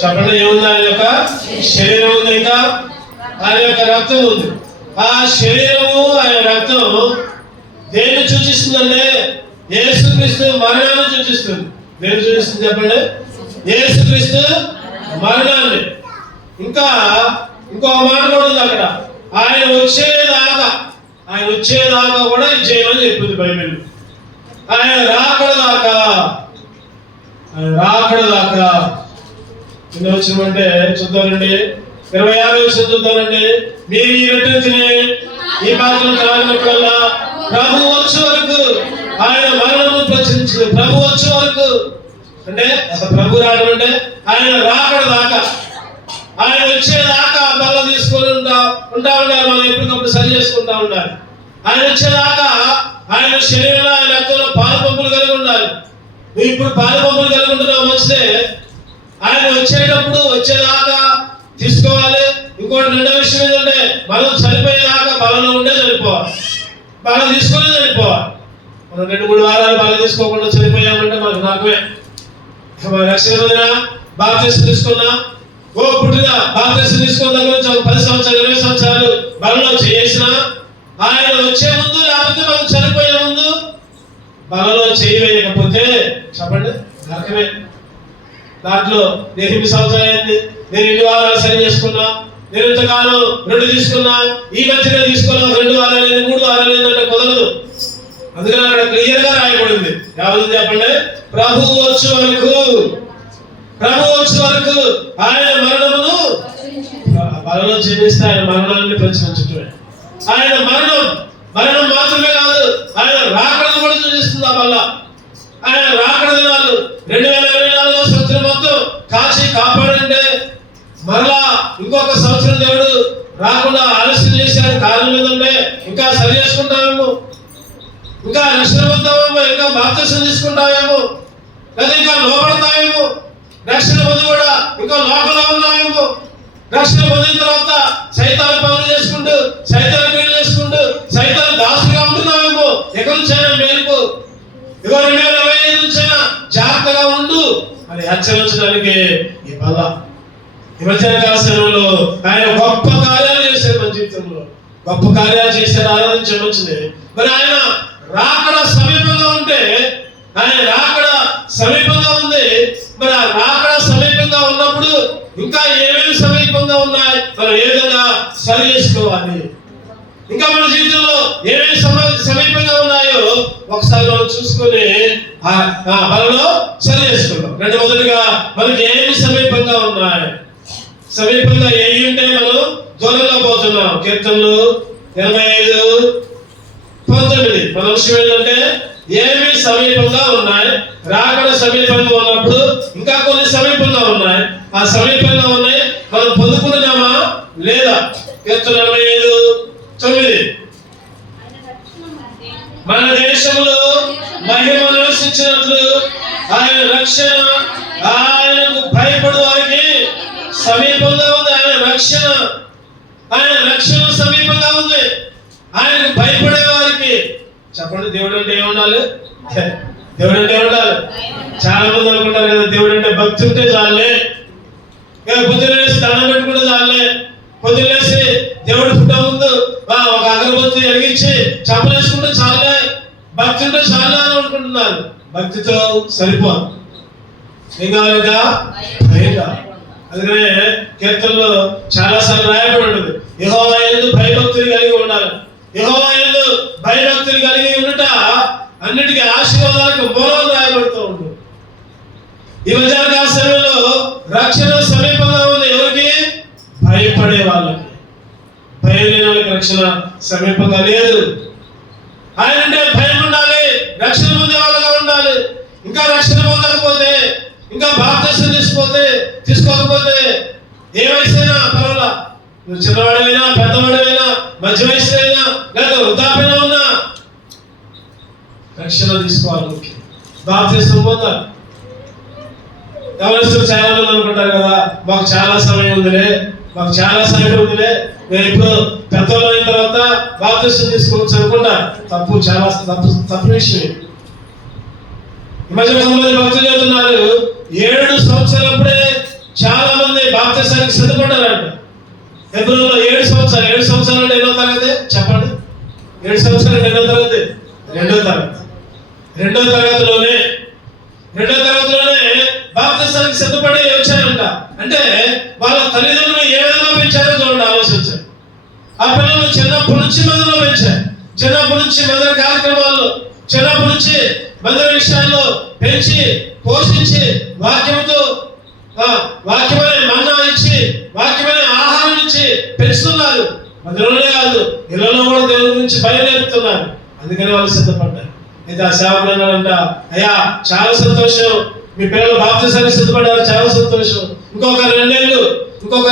చెప్పండి, ఏముంది? ఆయన యొక్క శరీరం ఉంది, ఇంకా ఆయన యొక్క రక్తం ఉంది. ఆ శరీరము ఆయన రక్తం దేన్ని సూచిస్తుందంటే యేసుక్రీస్తు మరణాన్ని సూచిస్తుంది. దేన్ని సూచిస్తుంది చెప్పండి? యేసుక్రీస్తు మరణాన్ని. ఇంకా ఇంకో మాట కూడా ఉంది అక్కడ, ఆయన వచ్చేదాకా కూడా ఇది చేయమని చెప్పింది బైబిల్. ఆయన రాకడ దాకా ఎన్ని వచ్చినమంటే చూద్దామండి, 26 వచ్చిన చూద్దామండి. మీరు ఈ రొట్టె తిని ఈ పాత్రను త్రాగినప్పుడల్లా ప్రభు వచ్చే వరకు ఆయన మరణము ప్రచురించింది. ప్రభు వచ్చే వరకు అంటే అసలు ప్రభు రావడం అంటే ఆయన రాకడ దాకా, ఆయన వచ్చేదాకా బల్ల తీసుకొని ఉంటా ఉండాలి. మనం ఎప్పటికప్పుడు సరి చేసుకుంటా ఉండాలి. ఆయన వచ్చేదాకా ఆయన శరీరంలో ఆయన రక్తంలో పాలు పంపులు కలిగి ఉండాలి. నువ్వు ఇప్పుడు పాలు పంపులు కలిగి ఉంటున్నావు, మంచిదే. ఆయన వచ్చేదాకా తీసుకోవాలి. ఇంకోటి రెండో విషయం ఏంటంటే మనం చనిపోయేదాకా బలంలో ఉండే చనిపోవాలి, బలం తీసుకునే చనిపోవాలి. మనం 2-3 వారాలు బలం తీసుకోకుండా చనిపోయామంటే మనకు నాకమే. రక్షణ పొందిన బాప్తిసం తీసుకున్నా, పుట్టిన బాప్తిసం తీసుకున్న దగ్గర నుంచి 10 సంవత్సరాలు 20 సంవత్సరాలు బలంలో చేసిన ఆయన వచ్చే ముందు, లేకపోతే మనం చనిపోయే ముందు బలంలో చేయలేకపోతే చెప్పండి నరకమే. దాంట్లో నేను 8 సంవత్సరాలు అయింది, నేను 2 వారాలు సరి చేసుకున్నా, నేను ఇంతకాలం 2 తీసుకున్నా, ఈ మధ్యనే తీసుకున్నా 2 వారాలు 3 వారాలు అంటే కుదరదు. అందుకని అక్కడ క్లియర్ గా రాయబడింది. ఎవరు చెప్పండి? ప్రభు వచ్చే వరకు ఆయన మరణమును బలంలో చేస్తే ఆయన మరణాన్ని ప్రచురించటమే. ఆయన మరణం మాత్రమే కాదు, ఆయన రాకడను కూడా సూచిస్తుంది. ఆ వల్ల ఆయన రాకడ దినాలు 2024వ సంవత్సరం మొత్తం కాపాడంటే మరలా ఇంకొక సంవత్సరం దేవుడు రాకుండా ఆలస్యం చేశాడు. కారణం ఏంటంటే ఇంకా సరి చేసుకుంటామేమో, ఇంకా రక్షణ పొందుతామేమో, ఇంకా బాప్తిసం తీసుకుంటామేమో, లేదా ఇంకా లోపడతామేమో, రక్షణ పొంది కూడా ఇంకా లోపల ఉన్నామేమో. రక్షణ పొందిన తర్వాత సైతాన్ పనులు చేసుకుంటూ, సైతాన్ క్రియలు చేసుకుంటూ, సైతాన్ దాసుగా ఉంటున్నామేమో. ఎక్కడి నుంచైనా మేలుకు, 2025 నుంచైనా జాగ్రత్తగా ఉండు అని హెచ్చరించడానికి ఈ బల్ల. ఈ మధ్యాహ్నకాల సమయంలో ఆయన గొప్ప కార్యాలు చేశారు. మన జీవితంలో గొప్ప కార్యాలు చేశారు, ఆరాధించవచ్చింది. మరి ఆయన రాకడ సమీపంగా ఉంటే, ఆయన రాకడ సమీపంగా ఉంది. మరి ఆ రాకడ సమీపంగా ఉన్నప్పుడు ఇంకా ఏమేమి సమీపంగా ఉన్నాయి, మనం ఏ విధంగా సరి చేసుకోవాలి, ఇంకా మన జీవితంలో ఏమేమి సమీపంగా ఉన్నాయో ఒకసారి మనం చూసుకొని మనలో సరి చేసుకుందాం. మొదటిగా మనకి ఏమి సమీపంగా ఉన్నాయి, సమీపంగా ఏమి ఉంటే మనం దూరంగా పోతున్నాం. కీర్తనలు 85:19 మన విషయం ఏంటంటే ఏమి సమీపంగా ఉన్నాయి. రాకడ సమీపంగా ఉన్నప్పుడు ఇంకా కొన్ని సమీపంగా ఉన్నాయి. ఆ సమీపంగా ఉన్నాయి మనం పొందుకుంటున్నామా లేదా? కీర్తన 85:9 మన దేశంలో మహిమ నివసించినట్లు ఆయన రక్షణ ఆయనకు భయపడు వారికి సమీపంగా ఉంది. ఆయన రక్షణ సమీపంగా ఉంది. ఆయనకు భయపడే వారికి చెప్పండి. దేవుడు అంటే ఏముండాలి? దేవుడు అంటే ఏముండాలి? చాలా మంది అనుకుంటారు కదా, దేవుడు అంటే భక్తి ఉంటే చాలే, పొద్దున్నేసి దండం పెట్టుకుంటే చాలే, పొద్దున్నేసి దేవుడు పుట్ట ముందు ఒక అగరబత్తి వెలిగించి చప్పలేసుకుంటే చాలే, భక్తి ఉంటే చాలే అని అనుకుంటున్నారు. భక్తితో సరిపోదు, ఏం కావాలిగా? భయంగా. అందుకనే కీర్తనలో చాలా సార్లు రాయబడి ఉంటుంది, యెహోవా యందు భయభక్తులు కలిగి ఉండాలి. యెహోవా యందు భయభక్తులు కలిగి ఉండుట అన్నిటికీ ఆశీర్వాదాలకు మూలం రాయబడుతూ ఉంటుంది. ఈ మధ్యాహ్నకాల సమయంలో రక్షణ సమీపంగా ఉంది. ఎవరికి? భయపడే వాళ్ళకి. భయం లేని వాళ్ళకి రక్షణ సమీపంగా లేదు. ఆయన అంటే భయం ఉండాలి, రక్షణ పొందే వాళ్ళగా ఉండాలి. ఇంకా రక్షణ పొందకపోతే, ఇంకా బాప్తిసం తీసుకోకపోతే ఏ వయసు అయినా పర్వాలా, నువ్వు చిన్నవాడైనా పెద్దవాడైనా మధ్య వయసు అయినా లేదా వృద్ధాప్యంలో ఉన్నా రక్షణ తీసుకోవాలి. బాప్తిసం పొందాలి. గమనిస్తూ చాలా మంది అనుకుంటారు కదా, మాకు చాలా సమయం ఉందిలే, నేను ఇప్పుడు పెద్దలు అయిన తర్వాత బాప్తిసం తీసుకోవచ్చు అనుకుంటా. చాలా తప్పు విషయం. ఈ మధ్య కొంతమంది భక్తులు చెబుతున్నారు 7 సంవత్సరాలప్పుడే చాలా బాప్తిసానికి సిద్ధపడ్డారంట. హెబ్రోనులో 7 సంవత్సరాలు. 7 సంవత్సరాలు అంటే ఎన్నో తరగతి చెప్పండి? 7 సంవత్సరాలు అంటే ఎన్నో తరగతి? రెండో తరగతి. రెండో తరగతిలోనే బాప్తిసానికి సిద్ధపడి వచ్చారంట. అంటే వాళ్ళ తల్లిదండ్రులు ఏ విధంగా పెంచారో చూడండి, ఆలోచించారు. ఆ పిల్లలు చిన్నప్పటి నుంచి మందిరంలో పెంచారు. చిన్నప్పటి నుంచి మందిర కార్యక్రమాల్లో, చిన్నప్పటి నుంచి మందిర విషయాల్లో పెంచి పోషించి వాక్యమైన మన్నా ఇచ్చి వాక్యమైన ఆహారం ఇచ్చి పెంచుతున్నారు. మందిరంలోనే కాదు, ఇళ్లలో కూడా దేవుని గురించి బయలుదేరుతున్నారు. అందుకని వాళ్ళు సిద్ధపడ్డారు. ఇది ఆ సేవకుడు అంట, అయ్యా చాలా సంతోషం, మీ పిల్లలు బాప్తిసానికి సిద్ధపడ్డారు, చాలా సంతోషం. ఇంకొక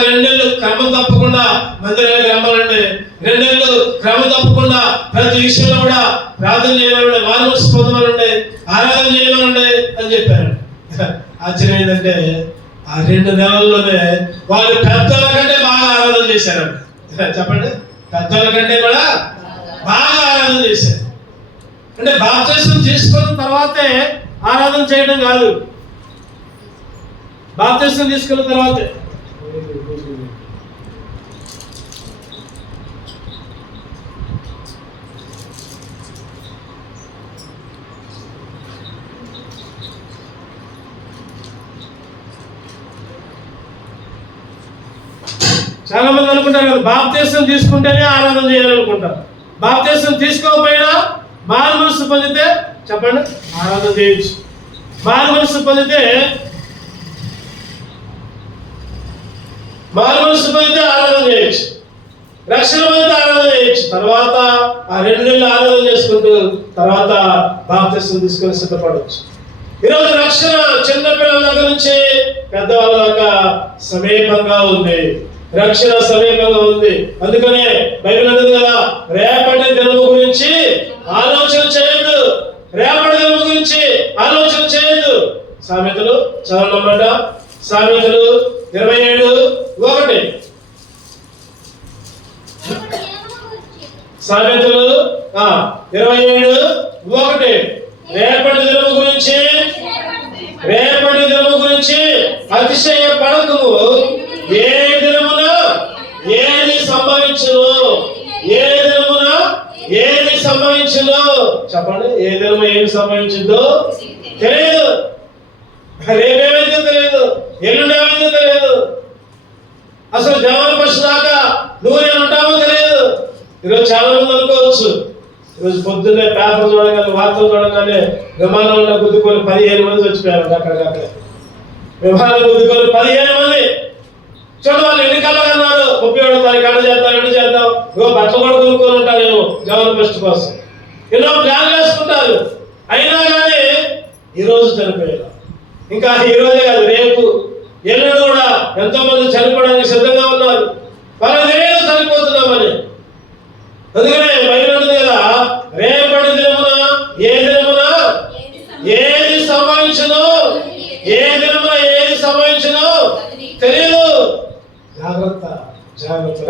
రెండేళ్ళు క్రమం తప్పకుండా మందిరానికి రమ్మాలండి. 2 నెలలు క్రమం తప్పకుండా ప్రతి విషయంలో కూడా ప్రార్థన చేయమనండి, మానవస్ పొందమనండి, ఆరాధన చేయమనండి అని చెప్పారు. ఆశ్చర్యం ఏంటంటే ఆ 2 నెలల్లోనే వాళ్ళు పెద్దల కంటే బాగా ఆరాధన చేశారండి. చెప్పండి, పెద్దల కంటే కూడా బాగా ఆరాధన చేశారు. అంటే బాప్తిసం తీసుకున్న తర్వాతే ఆరాధన చేయడం కాదు, బాప్తిసం తీసుకున్న తర్వాతే. చాలా మంది అనుకుంటారు కదా, బాప్తిసం తీసుకుంటేనే ఆరాధన చేయాలనుకుంటారు. బాప్తిసం తీసుకోకపోయినా మారు మనసు పొందితే చెప్పండి ఆరాధన చేయొచ్చు. మారు మనసు పొందితే ఆరాధన చేయొచ్చు. రక్షణ పొందితే ఆరాధన చేయొచ్చు. తర్వాత ఆ 2 నెలలు ఆరాధన చేసుకుంటూ తర్వాత బాప్తిసం తీసుకొని సిద్ధపడవచ్చు. ఈరోజు రక్షణ చిన్న పిల్లల దగ్గర నుంచి పెద్దవాళ్ళ దాకా సమీపంగా ఉంది. రక్షణ సమీపంగా ఉంది. అందుకనే బైబిల్ అంటుంది కదా, రేపటి దినము గురించి ఆలోచన చేయొద్దు. రేపటి దినము గురించి ఆలోచన చేయొద్దు. సామెతలు చదవనమాట. సామెతలు 27:1. సామెతలు 27:1. రేపటి దినము గురించి అతిశయ పడకము. ఏ దినమున ఏది సంభవించును చెప్పండి. ఏ దినము ఏమి సంభవించిందో తెలియదు. రేపేమైందో తెలియదు, ఎల్లుండి ఏమైందో తెలియదు. అసలు జనవరి 1 దాకా నువ్వు నేను ఉంటామో తెలియదు. ఈరోజు చాలా మంది అనుకోవచ్చు, ఈరోజు పొద్దున్నే పేపర్ చూడగానే, వార్తలు చూడగానే విమానంలో గుద్దుకొని 15 మంది చచ్చిపోయారు. అక్కడికక్కడ విమానం గుద్దుకొని 15 మంది. చూడండి, వాళ్ళు ఎన్నికల్లో అన్నారు 31వ తారీఖు ఎండు చేద్దాం, బట్టలు కూడా కొనుక్కొని ఉంటాను నేను జనవరి 1 కోసం. ఎన్నో ప్లాన్ వేసుకుంటారు. అయినా కానీ ఈరోజు చనిపోయారు. ఇంకా ఈ రోజే కాదు, రేపు ఎల్లుండి కూడా ఎంతో మంది చనిపోవడానికి సిద్ధంగా ఉన్నారు. వాళ్ళకి తెలియదు చనిపోతున్నామని. అందుకనే బయట ఉంటుంది కదా, రేపటి దినమున ఏది సంభవించునో తెలియదు. జాగ్రత్త.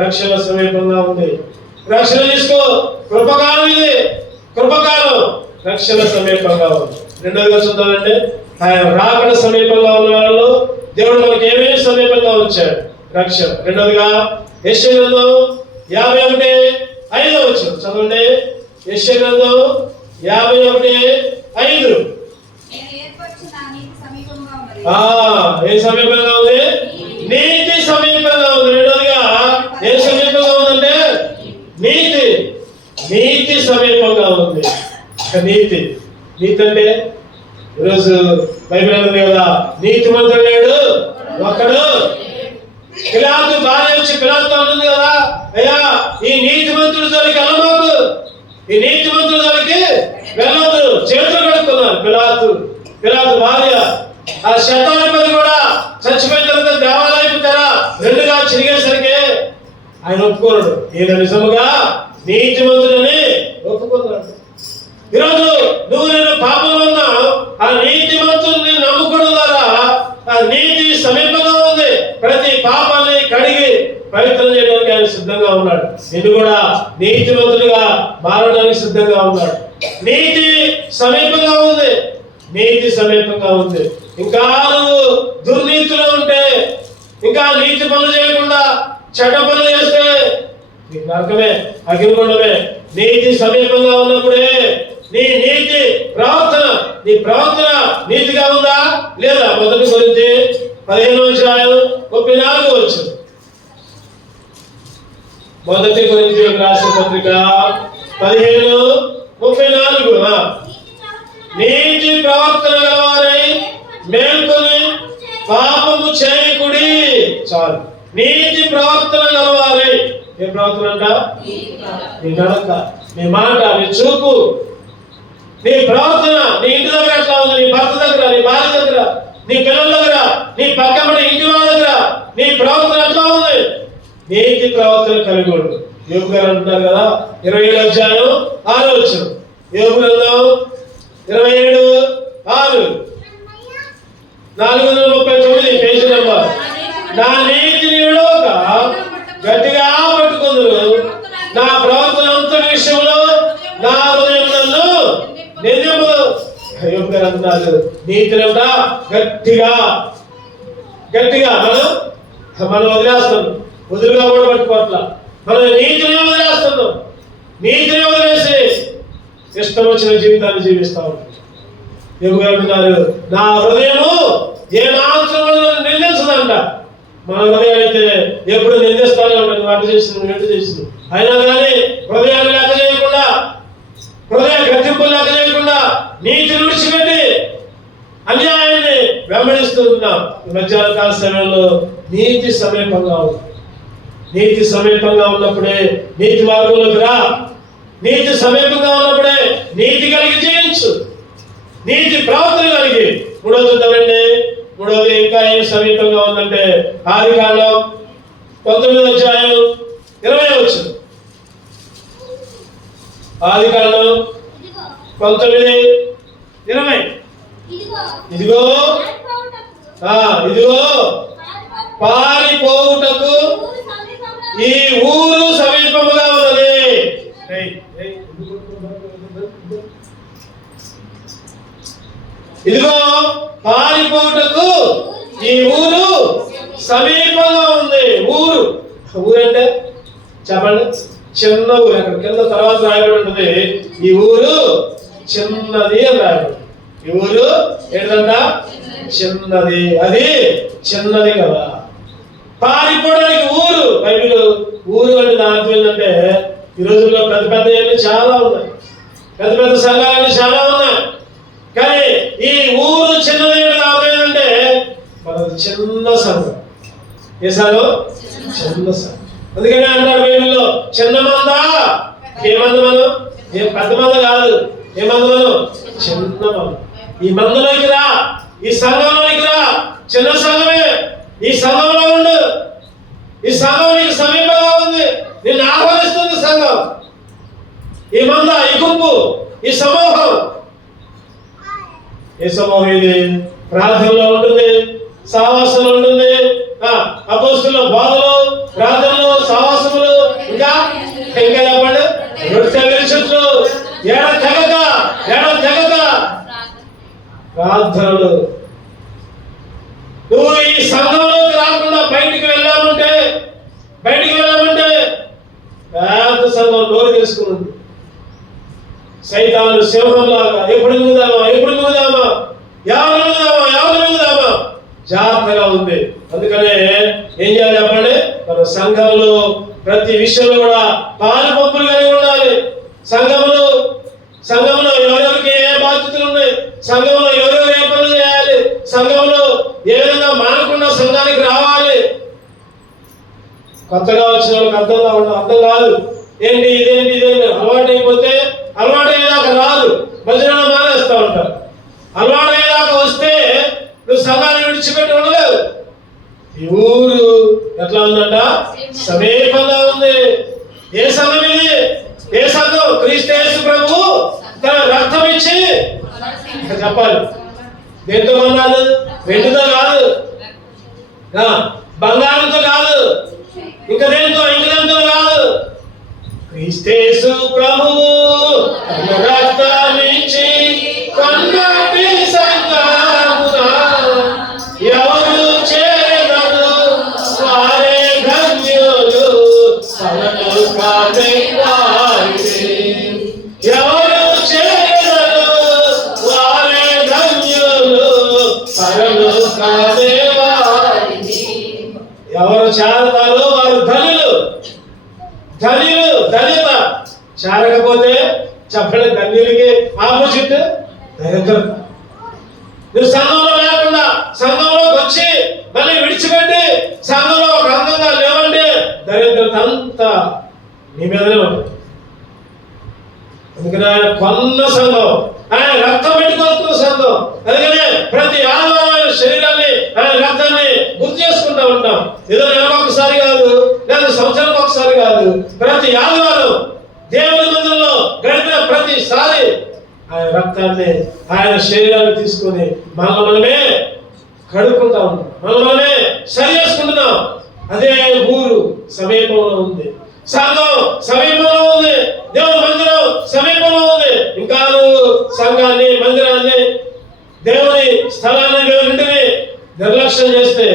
రక్షణ సమీపంగా ఉంది. రక్షణ తీసుకో. కృపకాలం ఇది, కృపకాలం. రక్షణ సమీపంగా ఉంది. రెండోదిగా చూద్దామంటే, ఆయన రాకడ సమీపంగా ఉన్న వాళ్ళు దేవుడు మనకి ఏమేమి సమీపంగా ఉంచాడు రక్షణ. రెండోదిగా యెషయా గ్రంథం 51:5 చదవండి. యెషయా గ్రంథం 51:5. ఏ సమీపంగా ఉంది? నీతి సమీపంగా ఉంది. రెండోదిగా ఏ సమీపంగా ఉందంటే నీతి సమీపంగా ఉంది. నీతి అంటే ఈరోజు బైబిల్ అంటుంది కదా, నీతిమంతుడు లేడు ఒక్కడు. పిలాతు భార్య వచ్చి పిలాతుతో అంటుంది కదా, అయ్యా ఈ నీతిమంతుడి జోలికి వెళ్ళమాకు, ఈ నీతిమంతుడి జోలికి వెళ్ళొద్దు. చేతులు కడుక్కున్నారు పిలాతు భార్య. ఆ శతాధిపతి కూడా చచ్చిపోయిన తర్వాత దేవాలయం తెర 2గా చిరిగేసరికి ఆయన ఒప్పుకోడు. ఈయన నిజముగా నీతిమంతుడని ఒప్పుకున్నాడు. ఈరోజు నువ్వు నేను పాపంలో ఉన్నా, ఆ నీతిమంతుడిని నమ్ముకోవడం ద్వారా ఆ నీతి సమీపంగా ఉంది. ప్రతి పాపాన్ని కడిగి పవిత్రం చేయడానికి ఆయన సిద్ధంగా ఉన్నాడు. నిన్ను కూడా నీతిమంతుడిగా మారడానికి సిద్ధంగా ఉన్నాడు. నీతి సమీపంగా ఉంది. ఇంకా నువ్వు దుర్నీతిలో ఉంటే, ఇంకా నీతి పనులు చేయకుండా చెడ్డ పనులు చేస్తే నీకు నరకమే, అగ్నిగుండమే. నీతి సమీపంగా ఉన్నప్పుడే నీ ప్రవర్తన నీతిగా ఉందా లేదా? 1 కొరింథీ 15:34. 1 కొరింథీయులకు రాసిన పత్రిక 15:34. నీతి ప్రవర్తన గలవారై మేల్కొని పాపము చేయకుడి. చాలు. నీతి ప్రవర్తన గలవారై. ఏ ప్రవర్తన అంట? నీ నడక, నీ మాట, నీ చూపు, నీ ప్రవర్తన. నీ ఇంటి దగ్గర ఎట్లా ఉంది? నీ భర్త దగ్గర, నీ భార్య దగ్గర, నీ పిల్లల దగ్గర, నీ పక్కన ఇంటి వాళ్ళ దగ్గర నీ ప్రవర్తన ఎట్లా ఉంది? నీతి ప్రవర్తన కలిగి ఉండు. యోబు గారు అంటున్నారు కదా, 27:6. యోబు గ్రంథం 27:6, 439 పేజీ నెంబర్. నా నీతిని విడవక గట్టిగా పట్టుకుందురు, నా ప్రవర్తన అంతటి విషయంలో నా హృదయం నన్ను నిందింపదు. యోబు గారు అంటున్నారు, నీతిని గట్టిగా మనం వదిలేస్తాం. వదులుగా కూడా పట్టుకోవట్లా. మనం నీతిని వదిలేస్తున్నాం. నీతిని వదిలేసి ఇష్టం వచ్చిన జీవితాన్ని జీవిస్తా ఉంటాం. యోబు గారు అంటున్నారు, నా హృదయము ఏమాత్రం నిందించదంట. మన హృదయం అయితే ఎప్పుడు నిందిస్తానే ఉంటుంది. అటు చేసింది, ఎటు చేసింది. అయినా కానీ హృదయాన్ని లెక్క చేయకుండా, హృదయ గట్టింపు లెక్క చేయకుండా నీతిని విడిచిపెట్టి అన్యాయాన్ని వెంబడిస్తున్నాం. మధ్యాహ్న కాల సమయంలో నీతి సమీపంగా ఉంది. నీతి సమీపంగా ఉన్నప్పుడే నీతి మార్గంలోకి రా. నీతి సమీపంగా ఉన్నప్పుడే నీతి కలిగి జీవించు. నీతి ప్రవర్తన కలిగి. 3వ చూద్దామండి. 3వది ఇంకా ఏం సమీపంగా ఉందంటే ఆదికాండం 19:20. ఆదికాండం 19:20. ఇదిగో పారిపోవుటకు ఈ ఊరు సమీపముగా ఉన్నది. ఇదిగో పారిపోవుటకు ఈ ఊరు సమీపంగా ఉంది. ఊరంటే చెప్పండి, చిన్న ఊరు. అక్కడ కింద తర్వాత రాయబడి ఉంటుంది, ఈ ఊరు చిన్నది అని రాయబడి. ఈ ఊరు ఏంటంట? చిన్నది. అది చిన్నది కదా. పారిపోవడానికి ఊరు. బైబిల్ ఊరు అంటే దాని అర్థం ఏంటంటే, ఈ రోజుల్లో పెద్ద పెద్ద చాలా ఉన్నాయి, పెద్ద పెద్ద సంఘాలు చాలా ఉన్నాయి. కానీ ఈ ఊరు చిన్నది అర్థం ఏంటంటే మనది చిన్న సంఘం. ఏ సంఘం? చిన్న సంఘం. అందుకని అంటారు బైబిల్లో, చిన్న మంద. ఏ మంద మనం? ఏం పెద్ద మంద కాదు. ఏ మంద మనం? చిన్న మంద. ఈ మందలోకి రా, ఈ సంఘంలోకి రా. చిన్న సంఘమే. ఈ సంఘంలో ఉండు. ఈ సంఘం నీకు సమీపంగా ఉంది. నిన్ను ఆహ్వానిస్తుంది సంఘం. ఈ మంద, ఈ గుంపు, ఈ సమూహం. ఏ సమూహం ఇది? ప్రార్థనలో ఉంటుంది, సహవాసంలో ఉంటుంది, అపోస్తుల బోధలు, ప్రార్థనలు, సహవాసములు, ఇంకా చెప్పండి, రొట్టె విరుచుట్లు, ఏడ తెగక ప్రార్థనలు. నువ్వు ఈ సంఘంలోకి రాకుండా బయటికి వెళ్ళామంటే పెద్ద సంఘం నోరు తెలుసుకున్నాడు. సైతాను సింహంలాగా ఎప్పుడు మిగుదామా, ఎవరు మిగుదామా జాగ్రత్తగా ఉంది. అందుకనే ఏం చేయాలి చెప్పండి? మన సంఘంలో ప్రతి విషయంలో కూడా పాలు పంపులు కలిగి ఉండాలి. సంఘంలో ఎవరెవరికి ఏ బాధ్యతలు ఉన్నాయి, సంఘంలో ఎవరెవరు ఏ పనులు చేయాలి, సంఘంలో ఏ విధంగా మానకుండా సంఘానికి రావాలి. కొత్తగా వచ్చిన వాళ్ళకి అర్థం కాదు. ఏంటి ఇదేంటి అలవాటు అయిపోతే అలవాటు అయ్యేదాకా రాదు, మధ్యలో మానేస్తూ ఉంటారు. అలవాటు అయ్యేదాకా వస్తే నువ్వు సంఘాన్ని విడిచిపెట్టి ఉండలేవు. ఈ ఊరు ఎట్లా ఉందంట? సమీపంగా ఉంది. ఏ సంఘం ఇది? ఏ సంఘం? క్రీస్తు యేసు ప్రభువు తన రక్తం ఇచ్చి చెప్పాలి. దేంతో కొన్నాడు? వెండితో కాదు, బంగారంతో కాదు, ఇంకా దేంతో కాదు. క్రీస్తు యేసు ప్రభువు తన రక్తం ఇచ్చి కొన్నటి సంఘమున ఎవరు చేరదు ఎవరు చేరతారో వారు ధనులు. ధన్యత. చేరకపోతే చెప్పండి, ధన్యులకి ఆపోజిట్ దరిద్రం. నువ్వు సంఘంలో లేకుండా సంఘంలోకి వచ్చి మళ్ళీ విడిచిపెట్టి సంఘంలో ఒక అందంగా లేవండి, దరిద్రత అంతా నీ మీదనే ఉంటుంది. అందుకని ఆయన కొన్న సంఘం, ఆయన రక్తం పెట్టుకొస్తున్న సంఘం. అందుకనే ప్రతి ఆదివారం ఆయన శరీరాన్ని, ఆయన రక్తాన్ని గుర్తు చేసుకుంటూ ఉంటాం. ఏదో నెలకు ఒకసారి కాదు, లేదా సంవత్సరానికి ఒకసారి కాదు, ప్రతి ఆదివారం దేవుని మందిరంలో గడిపిన ప్రతిసారి ఆయన రక్తాన్ని, ఆయన శరీరాన్ని తీసుకొని మనమే కడుక్కుంటా ఉంటాం, మనమే సరి చేసుకుంటున్నాం. అదే ఊరు సమీపంలో ఉంది, సంఘం సమీపంలో ఉంది, దేవుని మందిరం సమీపంలో ఉంది. ఇంకా సంఘాన్ని, మందిరాన్ని, దేవుని స్థలాన్ని, దేవునింటిని నిర్లక్ష్యం చేస్తే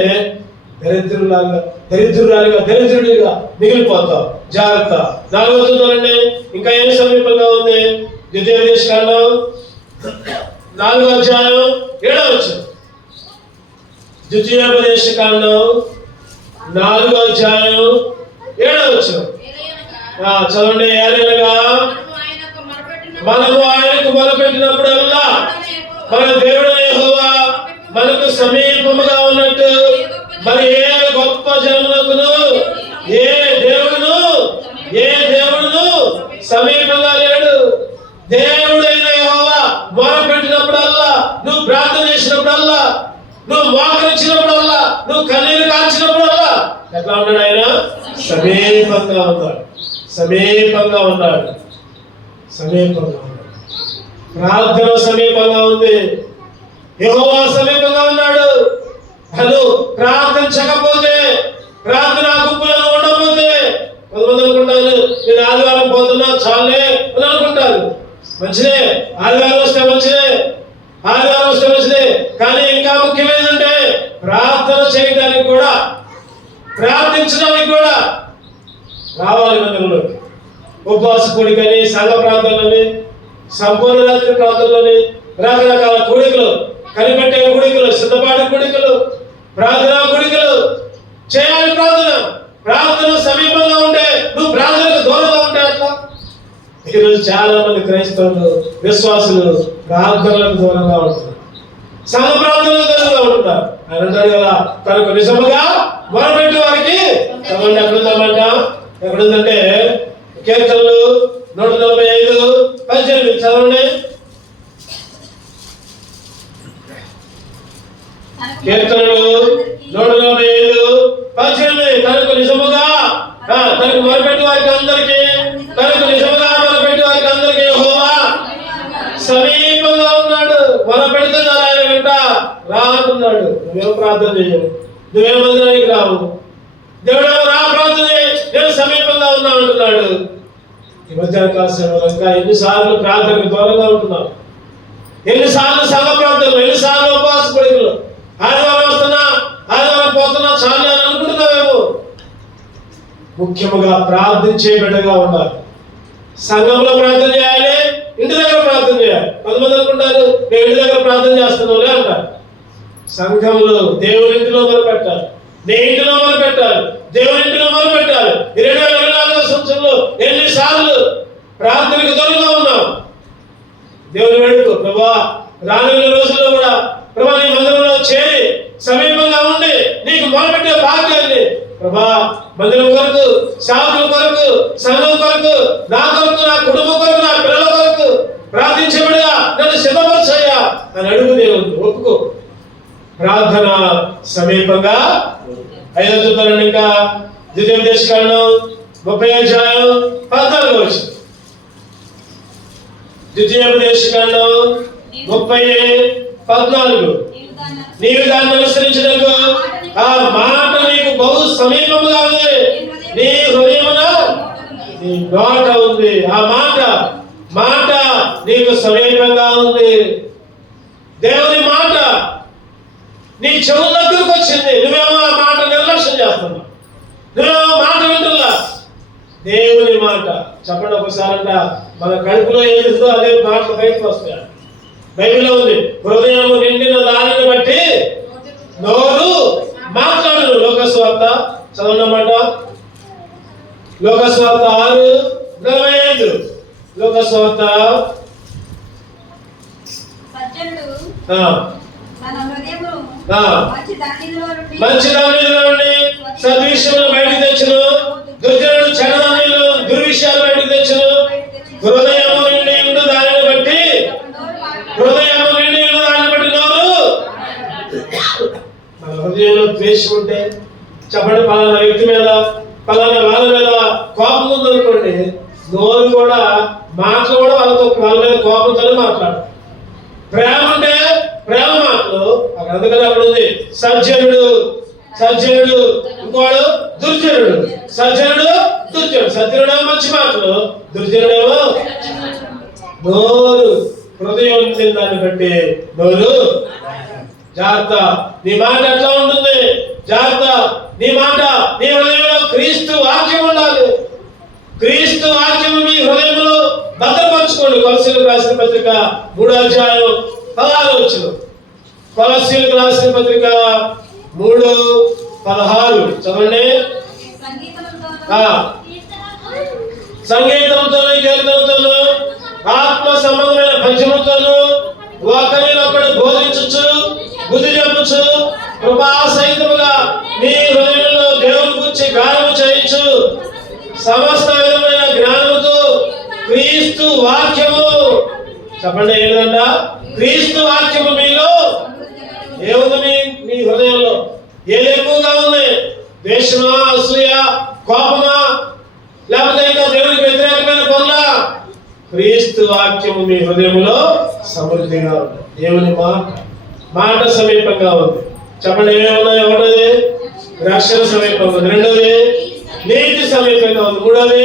దరిద్రుడిగా మిగిలిపోతావు. జాగ్రత్త. 4వ చూద్దామండి. ఇంకా ఏమి సమీపంగా ఉంది? ద్వితీయోపదేశకాండం 4వ అధ్యాయం 7వ వచనం. ద్వితీయోపదేశకాండం 4వ అధ్యాయం 7వ వచనం చదవండి. ఏలయనగా మనము ఆయనకు మొరపెట్టినప్పుడల్లా మన దేవుడు యెహోవా మనకు సమీపముగా ఉన్నట్టు మరి ఏ గొప్ప జనమునకును ఏ దేవుడును సమీపంగా లేడు. దేవుడైన యెహోవా మొరపెట్టినప్పుడల్లా, నువ్వు ప్రార్థన చేసినప్పుడల్లా, నువ్వు మోకరించినప్పుడల్లా, నువ్వు కన్నీరు కాల్చినప్పుడల్లా ఎట్లా ఉన్నాడు? ఆయన సమీపంగా ఉన్నాడు. ప్రార్థన సమీపంగా ఉంది. యెహోవా సమీపంగా ఉన్నాడు. అను ప్రార్థించకపోతే, ప్రార్థన గుంపులలో ఉండకపోతే, కొంతమంది అనుకుంటారు నేను ఆదివారం పోతున్నా చాలే అని అనుకుంటారు. మంచిదే, ఆదివారం వస్తే మంచిదే. కానీ ఇంకా ముఖ్యం ఏంటంటే ప్రార్థన చేయడానికి కూడా, ప్రార్థించడానికి కూడా రావాలి మందిరంలోకి. ఉపవాస కూడికని, సంఘ ప్రార్థనలని, సంపూర్ణ రాత్రి ప్రార్థనలని, రకరకాల కూడికలు, కనిపెట్టే కూడికలు, సిద్ధపాటు కూడికలు, ప్రార్థనా కూడికలు చేయాలి. ప్రార్థన సమీపంగా ఉంటే, నువ్వు ప్రార్థనకు దూరంగా ఉంటే అట్లా. ఈరోజు చాలా మంది క్రైస్తవులు, విశ్వాసులు ప్రార్థనలకు దూరంగా ఉంటున్నారు, సంఘ ప్రార్థనలకు దూరంగా ఉంటున్నారు. ఆయన అంటారు కదా, తనకు నిజముగా మొరపెట్టి వారికి చదవండి. ఎక్కడుందంటే కీర్తనలు 145:18 చదవండి. కీర్తనలు 145:18 తనకు నిజముగా తనకు మొరపెట్టి వారికి అందరికీ, తనకు నిజముగా మొరపెట్టి వారికి అందరికీ యెహోవా సమీపంగా ఉన్నాడు. మొరపెడుతున్నాడు, ఆయన వెంట రానున్నాడు. నువ్వేం ప్రార్థన చేయవు, నువ్వేం మందిరానికి రావు, దేవుడు రా ప్రార్థన నేను సమీపంగా ఉన్నా అంటున్నాడు. ఈ మధ్యాహ్నకాల సేవలో ఇంకా ఎన్నిసార్లు ప్రార్థనకు దూరంగా ఉంటున్నావు, ఎన్నిసార్లు సంఘ ప్రార్థనలు, ఎన్నిసార్లు ఉపవాస కూడికలు, ఆదివారం వస్తున్నా ఆదివారం పోతున్నా చాలు అని అనుకుంటున్నావేమో. ముఖ్యముగా ప్రార్థించే బిడ్డగా ఉండాలి. సంఘంలో ప్రార్థన చేయాలి, ఇంటి దగ్గర ప్రార్థన చేయాలి. కొంతమంది అనుకుంటారు నేను ఇంటి దగ్గర ప్రార్థన చేస్తున్నావులే అంటారు. సంఘంలో దేవుని ఇంటిలో మొదలుపెట్టాలి, నీ ఇంటిలో మొదలుపెట్టాలి, దేవుని ఇంటిలో మొదలుపెట్టాలి. 2024వ సంవత్సరంలో ఎన్నిసార్లు ప్రార్థనకు దూరంగా ఉన్నాం. దేవుని వేడుకో ప్రభా, రానున్న రోజుల్లో కూడా ప్రభా నీ మందిరంలో చేరి సమీపంగా ఉండి నీకు మొదలుపెట్టే భాగ్యాన్ని ప్రభా, మందిరం కొరకు, సేవకుల కొరకు, సంఘం కొరకు, నా కొరకు, నా కుటుంబం కొరకు, నా పిల్లల కొరకు ప్రార్థించబడిగా నన్ను సిద్ధపరచయ్యా అని అడుగు. దేవుని ఒప్పుకో. ప్రార్థన సమీపంగా 5వ చూద్దాం. ఇంకా ద్వితీయోపదేశకాండం 30:14 ద్వితీయోపదేశకాండం 30:14 నీవు దాన్ని అనుసరించడానికి ఆ మాట నీకు బహు సమీపముగా ఉంది, నీ హృదయమున నీ నోట ఉంది. ఆ మాట నీకు సమీపంగా ఉంది. దేవుని మాట నీ చెవుల దగ్గరకు వచ్చింది, నువ్వేమో ఆ మాట నిర్లక్ష్యం చేస్తున్నావు, నువ్వేమో మాట వింటున్నా. దేవుని మాట చెప్పండి ఒకసారంట, మన కడుపులో ఏదో అదే మాటలు బయటకు వస్తాయి. బైబిల్లో ఉంది, హృదయం నిండిన దానిని బట్టి నోరు మాట్లాడును. లోకస్వార్త చదవనమాట. లోకస్వార్త 6:45. లోకస్వార్త మంచి దానిలో నుండి సద్విషయంలో బయటకు తెచ్చును, దుర్జనుడు చెడదానిలో దుర్విషయాలు బయటకు తెచ్చును. హృదయము నిండి ఉండు దానిని బట్టి నోరు. మన హృదయంలో ద్వేషం ఉంటే చెప్పండి, పలానా వ్యక్తి మీద పలానా వాళ్ళ మీద కోపం ఉందనుకోండి, నోరు కూడా మాటలు కూడా వాళ్ళ మీద కోపంతోనే మాట్లాడు. ప్రేమ అంటే ప్రేమ మాటలు అక్కడ అందుకని అక్కడ ఉంది. సజ్జనుడు ఇంకోడు దుర్జనుడు. సజ్జనుడేమో మంచి మాటలు, దుర్జనుడేమో నోరు. హృదయం ఉంటుంది దాన్ని బట్టి నోరు. జాగ్రత్త, నీ మాట ఎట్లా ఉంటుంది? జాగ్రత్త, నీ మాట నీ హృదయంలో క్రీస్తు వాక్యం ఉండాలి. క్రీస్తు వాక్యం మీ హృదయంలో భద్రపరచుకోండి. కొలస్సీలకు రాసిన పత్రిక 3:16. కొలస్సీలకు రాసిన పత్రిక 3:16 చదవండి. సంగీతంతోనూ కీర్తనతోనూ ఆత్మ సంబంధమైన పద్యములతోనూ ఒకరినొకడు బోధించుచు బుద్ధి చెప్పుచు కృపా సహితముగా మీ హృదయంలో దేవుని గురించి గానము చేయించు సమస్త విధమైన జ్ఞానముతో క్రీస్తు వాక్యము. చెప్పండి, ఏంటంట? క్రీస్తు వాక్యము మీలో ఏముంది? మీ హృదయంలో ఏది ఎక్కువగా ఉంది? ద్వేషమా, అసూయ, కోపమా, లేకపోతే ఇంకా దేవునికి వ్యతిరేకమైన పనులా? క్రీస్తు వాక్యము మీ హృదయంలో సమృద్ధిగా ఉంది. దేవుని మాట సమీపంగా ఉంది. చెప్పండి, ఏమేమున్నాయి? ఒకటోది రక్షణ సమీపంగా ఉంది. రెండోది నీతి సమీపంగా ఉంది. మూడోది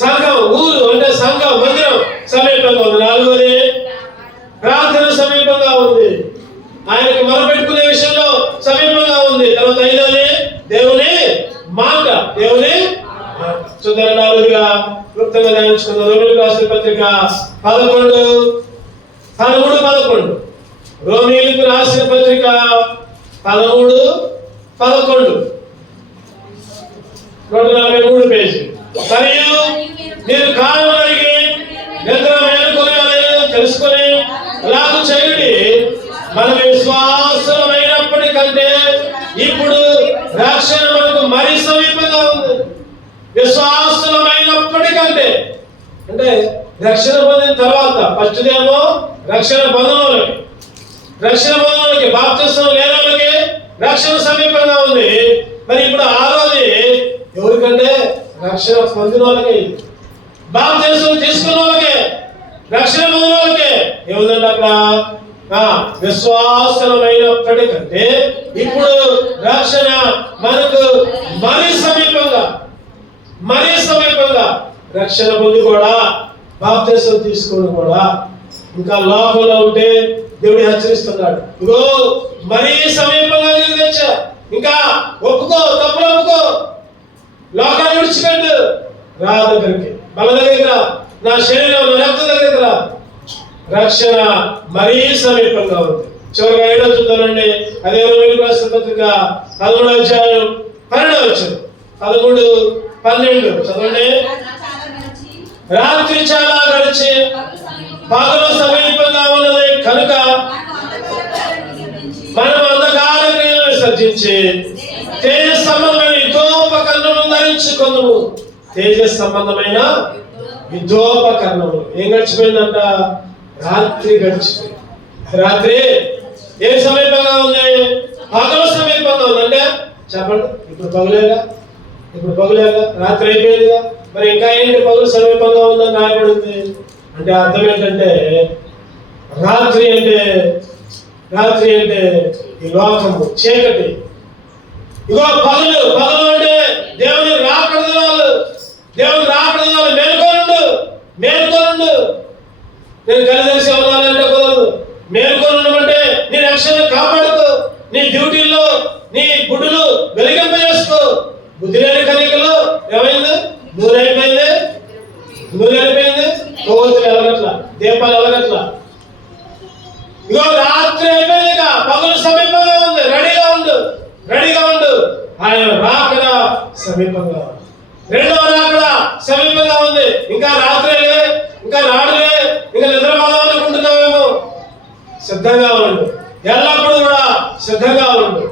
సంఘం, ఊరు అంటే సంఘం, మందిరం సమీపంగా ఉంది. నాలుగోది ప్రార్థన సమీపంగా ఉంది. ఆయనకు మొరపెట్టుకునే విషయంలో సమీపంగా ఉంది. తర్వాత ఐదోది దేవుని మాట. చూద్దాం. నాలుగుగా క్లుప్తంగా ధ్యానించుకుందాం. రోమీయులకు రాసిన పత్రిక 13:11. రోమీయులకు రాసిన పత్రిక 13:11 143 పేజీ. మరియు మీరు కారణం అడిగి నిద్ర మేలుకొనలేదో తెలుసుకొని అలాగూ చేయుడి. మన విశ్వాసమైనప్పటికంటే ఇప్పుడు రక్షణ మనకు మరీ సమీపంగా ఉంది. విశ్వాసమైనప్పటికంటే అంటే రక్షణ పొందిన తర్వాత ఫస్ట్ ఏమో రక్షణ పొందనోళ్ళకి బాప్తిస్మం లేని వాళ్ళకి రక్షణ సమీపంగా ఉంది. మరి ఇప్పుడు ఆరోది ఎవరికంటే రక్షణ పొందిన వాళ్ళకి, బాప్తిస్మం తీసుకున్న వాళ్ళకి, రక్షణ పొందిన వాళ్ళకి ఏముందంటే అక్కడ విశ్వాసమైనప్పటికంటే ఇప్పుడు రక్షణ మనకు మరీ సమీపంగా రక్షణ పొంది కూడా బాప్తిస్మం తీసుకుని కూడా ఇంకా లోకంలో ఉంటే దేవుడు హెచ్చరిస్తున్నాడు. ఇగో మరీ సమీపంగా నీకు తెచ్చా, ఇంకా ఒప్పుకో, తప్పులు ఒప్పుకో, లోకాన్ని విడిచిపెట్టు, రా దగ్గరికి, బల దగ్గరికి రా, నా శరీరం నా రక్తం దగ్గరికి రా. రక్షణ మరీ సమీపంగా ఉంది. చివరిగా 7వ చూద్దామండి. అదే రోమీయులకు రాసిన పత్రిక 13:12. 13:12 చదవండి. రాత్రి చాలా గడిచి పగలు సమీపంగా ఉన్నది కనుక మనం అంధకార క్రియలను విసర్జించి తేజస్ సంబంధమైన యుద్ధోపకరణము ధరించుకొందుము. తేజస్ సంబంధమైన యుద్ధోపకరణము. ఏం గడిచిపోయిందంట? రాత్రి గడిచిపోయింది. రాత్రి ఏ సమీపంగా ఉంది? పగలు సమీపంగా ఉంది. అంటే చెప్పండి, ఇప్పుడు పగులేగా రాత్రి అయిపోయిందిగా, మరి ఇంకా ఏంటి పగులు సమీపంగా ఉందని రాయబడింది అంటే అర్థం ఏంటంటే రాత్రి అంటే ఈ లోకము చీకటి. ఇగో పగలు అంటే దేవుని రాకడ దినాలు. మేలుకొనుండు. నేను కలిసి ఉన్నానంటే కుదరదు. మేలుకొనుండమంటే నీ రక్షణ కాపాడుకో, నీ డ్యూటీల్లో నీ గుడులు వెలిగింపజేసుకో. బుద్ధి లేని కనికలు ఏమైంది? నూనె అయిపోయింది, కొవ్వొత్తులు ఎలగట్ల, దీపాలు ఎలగట్ల. ఇగో రాత్రి అయిపోయింది, పగలు సమీపంగా ఉంది. రెడీగా ఉండు. ఆయన రాకడ సమీపంగా ఉంది. రెండవ రాకడ సమీపంగా ఉంది. ఇంకా రాత్రేలే, ఇంకా నాడులే, ఇంకా నిద్రపోదాం అనుకుంటున్నామేమో. సిద్ధంగా ఉండు, ఎల్లప్పుడూ కూడా సిద్ధంగా ఉండు,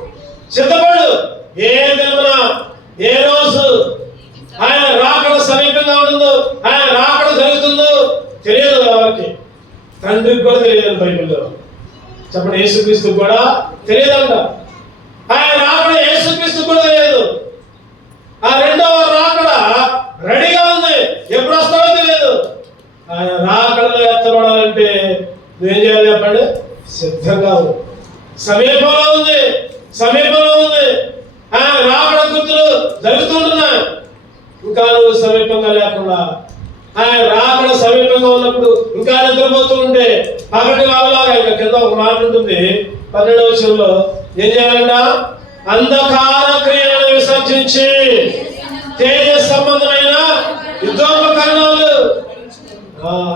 సిద్ధపడు. ఏ దినమున ఏ రోజు ఆయన రాకడ సమీపంగా ఉంటుందో, ఆయన రాకడ జరుగుతుందో తెలియదు ఎవరికి. తండ్రికి కూడా తెలియదు బైబిల్లో. చెప్పండి, యేసుక్రీస్తు కూడా తెలియదంట. ఆయన రాకడ యేసుక్రీస్తు కూడా తెలియదు. ఆ రెండవ రాకడ రెడీగా ఉంది, ఎప్పుడు వస్తాడో తెలియదు. ఆయన రాకడలో ఎత్తబడాలంటే నువ్వేం చేయాలి చెప్పండి? సిద్ధంగా ఉంది, సమీపంలో ఉంది, సమీపంలో ఉంది. ఆయన రాకడ గుర్తులు జరుగుతుంటున్నాయి. ఇంకా నువ్వు సమీపంగా లేకుండా, ఆయన రాకడ సమీపంగా ఉన్నప్పుడు ఇంకా నిద్రపోతూ ఉంటే పగటి వాళ్ళలాగా. ఇంకా కింద ఒక మాట ఉంటుంది 12వ వచనంలో, ఏం చేయాలంట? అంధకార క్రియలను విసర్జించి తేజ సంబంధమైన యుద్ధోపకరణాలు.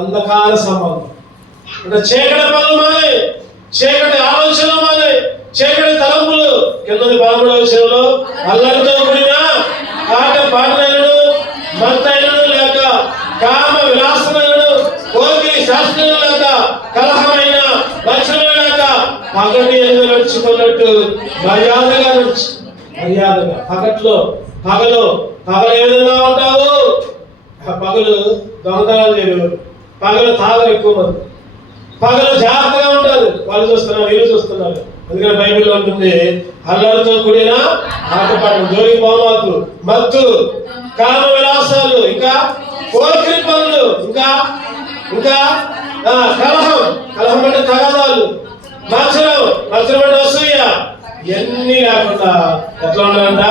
అంధకార సంబంధం అంటే చీకటి పనులు మానే, చీకటి ఆలోచనలు మానే, చీకటి తలంపులు. కిందది 13వ వచనంలో, అల్లరితో కూడిన ఆట పాటలైనను, మత్తైనను లేక, కామ విలాసమైనను, కోరిక శాస్త్రం లేక, కలహమైన లక్షణమే లేక, పగటి ఎందుకు నడుచుకున్నట్టు మర్యాదగా నడుచు. మర్యాదగా పగలు ఏ విధంగా ఉంటావు? పగలు దొంగతనాలు చేయరు, పగలు తాగరు ఎక్కువ మంది, పగలు జాగ్రత్తగా ఉంటారు. వాళ్ళు చూస్తున్నారు, వీళ్ళు చూస్తున్నారు. అందుకని బైబిల్లో ఉంటుంది, అల్లరితో కూడిన ఆటపాటలు, జోలికి పోమాకు, మత్తు, కామ విలాసాలు, ఇంకా కోరికల పనులు, ఇంకా కలహం అంటే తగాదాలు, మత్సరం అంటే అసూయ, ఇవన్నీ లేకుండా ఎట్లా ఉండాలంట?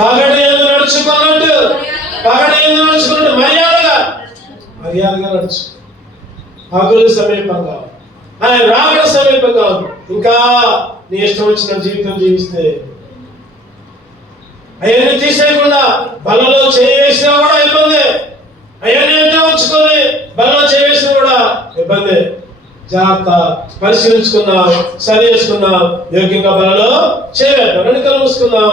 పగటి ఎందుకు నడుచుకున్నట్టు, మర్యాదగా నడుచు. పగులు సమీపంగా, ఆయన రాకడ సమీపంగా ఉంది. ఇంకా నీ ఇష్టం వచ్చిన జీవితం జీవిస్తే, అవన్నీ తీసేయకుండా బలలో చేసినా కూడా ఇబ్బంది. అవన్నీ అంటే ఉంచుకొని బలలో చేసినా కూడా ఇబ్బంది. జాగ్రత్త, పరిశీలించుకుందాం, సరి చేసుకుందాం. యోగ్యంగా బలలో చేయవేద్దాం. రెండు కళ్ళు మూసుకుందాం.